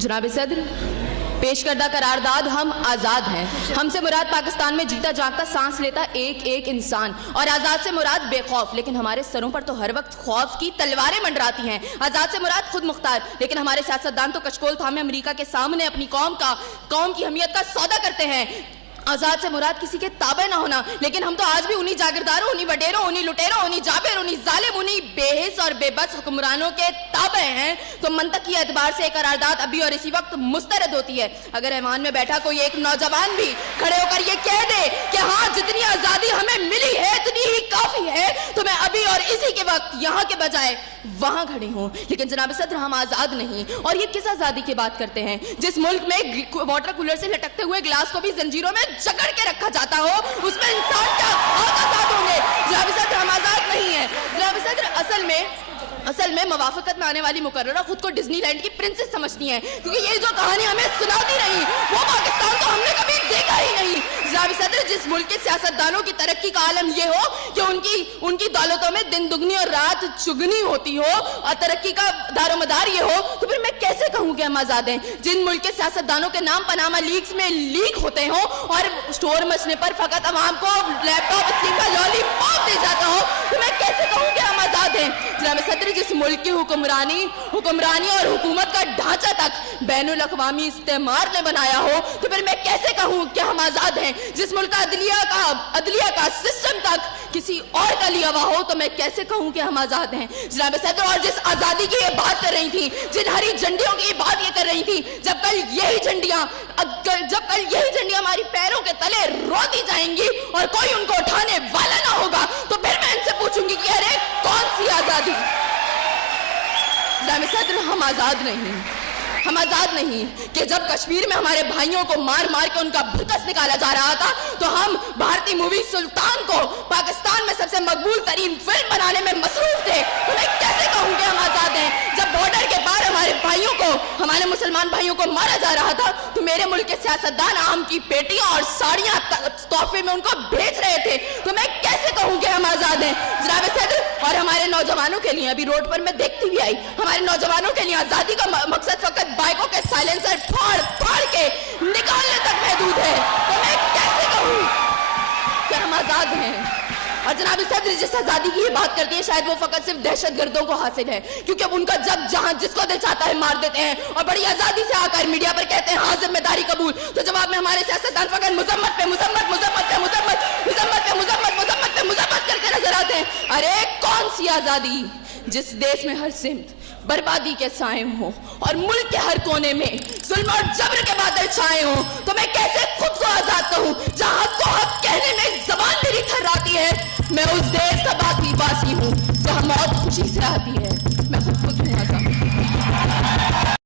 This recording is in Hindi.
जनाब सदर, पेश करदा करारदाद हम आज़ाद हैं। हमसे मुराद पाकिस्तान में जीता जागता सांस लेता एक एक इंसान, और आज़ाद से मुराद बेखौफ, लेकिन हमारे सरों पर तो हर वक्त खौफ की तलवारें मंडराती हैं। आज़ाद से मुराद खुद मुख्तार, लेकिन हमारे सियासतदान तो कशकोल थामे अमेरिका के सामने अपनी कौम की हमीयत का सौदा करते हैं। आज़ाद से मुराद किसी के ताबे ना होना, लेकिन हम तो आज भी उन्हीं जागीरदारों, उन्हीं वडेरों, उन्हीं लुटेरों, उन्हीं जाबिर, उन्हीं जालिम, उन्हीं बेहिस और बेबस हुक्मरानों के ताबे हैं। तो मंतकी एतबार से एक करारदाद अभी और इसी वक्त मुस्तरद होती है। अगर ऐवान में बैठा कोई एक नौजवान भी खड़े होकर ये कह दे कि हाँ, जितनी आज़ादी हमें मिली है इतनी ही काफी है, तो मैं अभी और इसी के वक्त यहाँ के बजाय वहां खड़ी हूँ। लेकिन जनाब सदर, हम आज़ाद नहीं। और ये किस आज़ादी की बात करते हैं जिस मुल्क में वाटर कूलर से लटकते हुए गिलास को भी जंजीरों में जकड़ के रखा जाता हो, उसमें इंसान क्या आज़ाद होंगे? जनाब सदर, हम आज़ाद नहीं है। जनाब सदर, असल में मवाफकत में आने वाली मुकर्ररा खुद को डिज्नीलैंड की प्रिंसेस समझती हैं, क्योंकि ये जो कहानी हमें सुनाती रही वो पाकिस्तान तो हमने कभी देखा ही नहीं। जनाब सदर, जिस मुल्क के सियासतदानों की तरक्की का आलम ये हो कि उनकी दौलतों में दिन दुगनी और रात चुगनी होती हो, और तरक्की का दारोमदार ये हो, तो फिर मैं कैसे कहूँ कि हम आज़ाद हैं? जिन मुल्क के सियासतदानों के नाम पनामा लीक्स में लीक होते हो और स्टोर मचने पर फकत अवाम को लैपटॉप स्कीम का लॉलीपॉप दे जाता हो, तो मैं कैसे कहूँ कि हम आज़ाद हैं? जनाब सदर, जिस मुल्क की हुक्मरानी और हुकूमत का ढांचा तक बैनुल अक़वामी इस्तेमार ने बनाया हो, तो फिर मैं कैसे कहूँ कि हम आज़ाद हैं? जिस मुल्क का अदलिया का सिस्टम तक किसी और का लिया हुआ हो, तो मैं कैसे कहूँ कि हम आज़ाद हैं? जनाब सदर, और जिस आज़ादी की ये बात कर रही थी, जिन हरी झंडियों की बात ये कर रही थी, जब कल यही झंडियाँ हमारी पैरों के तले रोती जाएंगी और कोई उनको उठाने वाला ना होगा, तो फिर मैं इनसे पूछूंगी कि अरे कौन सी आज़ादी? जनाब सदर, हम आज़ाद नहीं कि जब कश्मीर में हमारे भाइयों को मार मार के उनका भुतस निकाला जा रहा था, तो हम भारतीय मूवी सुल्तान को पाकिस्तान में सबसे मकबूल तरीन फिल्म बनाने में मसरूफ थे। तो मैं कैसे कहूँ कि हम आज़ाद हैं? जब बॉर्डर के पार हमारे मुसलमान भाइयों को मारा जा रहा था, तो मेरे मुल्क के सियासतदान आम की पेटियां और साड़ियां तोहफे में उनको भेज रहे थे। तो मैं कैसे कहूँ कि हम आज़ाद हैं? जनाब सदर, और हमारे नौजवानों के लिए, अभी रोड पर मैं देखती भी आई, हमारे नौजवानों के लिए आज़ादी का मकसद फकत बाइकों के साइलेंसर फाड़ के निकालने तक महदूद है। तो मैं कैसे कहूँ कि हम आज़ाद हैं? और जनाब सदर, जिस आज़ादी की ये बात करती है, शायद वो फकत सिर्फ दहशतगर्दों को हासिल है, क्योंकि अब उनका जब जहां जिसको दिल चाहता है मार देते हैं और बड़ी आज़ादी से आकर मीडिया पर कहते हैं हाँ जिम्मेदारी कबूल। तो जवाब में हमारे सियासतदान फकत मुजम्मत करके नजर आते हैं। अरे कौन सी आज़ादी जिस देश में हर सिमत बर्बादी के साए हो और मुल्क के हर कोने में जुल्म और जबर के बादल छाए हो? तो मैं कैसे खुद को आज़ाद कहूँ जहाँ हक को हक कहने में ज़बान मेरी थर्राती है? मैं उस देश का बाकी बासी हूँ जहाँ मौत खुशी से आती है। मैं खुद हूँ आज़ाद।